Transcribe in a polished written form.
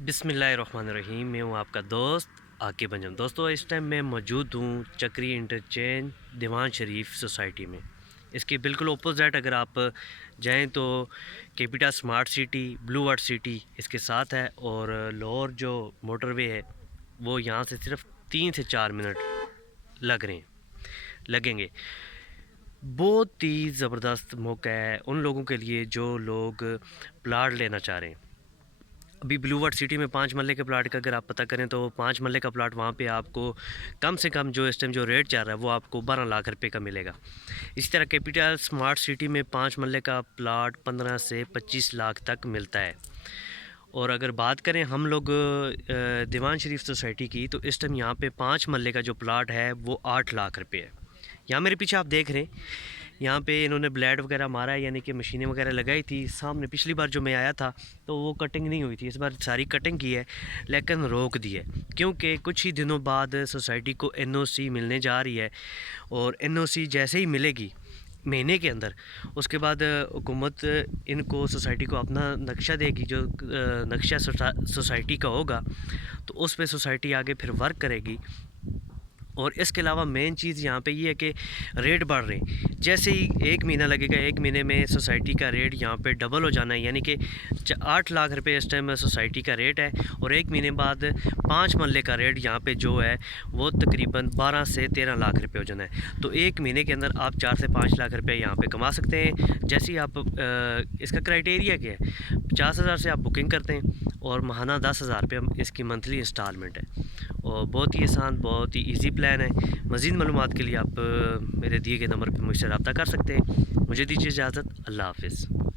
बिस्मिल्लाहिर्रहमानिर्रहीम। मैं हूँ आपका दोस्त आकिब अंजम। दोस्तों, इस टाइम मैं मौजूद हूँ चक्री इंटरचेंज दीवान शरीफ सोसाइटी में। इसके बिल्कुल ओपोजिट अगर आप जाएं तो कैपिटा स्मार्ट सिटी, ब्लू वाट सिटी इसके साथ है, और लाहौर जो मोटरवे है वो यहाँ से सिर्फ 3 से 4 मिनट लगेंगे। बहुत ही ज़बरदस्त मौका है उन लोगों के लिए जो लोग प्लाट लेना चाह रहे हैं। अभी ब्लू वर्ड सिटी में 5 मरले के प्लाट का अगर आप पता करें तो 5 मरले का प्लाट वहाँ पे आपको कम से कम जो इस टाइम जो रेट चल रहा है वो आपको 12 लाख रुपए का मिलेगा। इसी तरह कैपिटल स्मार्ट सिटी में 5 मरले का प्लाट 15 से 25 लाख तक मिलता है। और अगर बात करें हम लोग दीवान शरीफ सोसाइटी की, तो इस टाइम यहाँ पे 5 मरले का जो प्लाट है वो 8 लाख रुपये है। यहाँ मेरे पीछे आप देख रहे हैं, यहाँ पे इन्होंने ब्लेड वगैरह मारा है, यानी कि मशीनें वगैरह लगाई थी। सामने पिछली बार जो मैं आया था तो वो कटिंग नहीं हुई थी, इस बार सारी कटिंग की है लेकिन रोक दी है क्योंकि कुछ ही दिनों बाद सोसाइटी को एनओसी मिलने जा रही है। और एनओसी जैसे ही मिलेगी महीने के अंदर, उसके बाद हुकूमत इनको सोसाइटी को अपना नक्शा देगी। जो नक्शा सोसाइटी का होगा तो उस पर सोसाइटी आगे फिर वर्क करेगी। और इसके अलावा मेन चीज़ यहाँ पे ये है कि रेट बढ़ रहे हैं। जैसे ही 1 महीना लगेगा, 1 महीने में सोसाइटी का रेट यहाँ पे डबल हो जाना है, यानी कि 8 लाख रुपए इस टाइम सोसाइटी का रेट है, और 1 महीने बाद 5 मरले का रेट यहाँ पे जो है वो तकरीबन 12 से 13 लाख रुपए हो जाना है। तो 1 महीने के अंदर आप 4 से 5 लाख रुपये यहाँ पे कमा सकते हैं। जैसे ही आप इसका क्राइटेरिया क्या है, 50,000 से आप बुकिंग करते हैं और माहाना 10,000 रुपये इसकी मंथली इंस्टॉलमेंट है। और बहुत ही आसान, बहुत ही इजी प्लान है। मज़ीद मालूमात के लिए आप मेरे दिए गए नंबर पर मुझसे रब्ता कर सकते हैं। मुझे दीजिए इजाज़त। अल्लाह हाफ़िज़।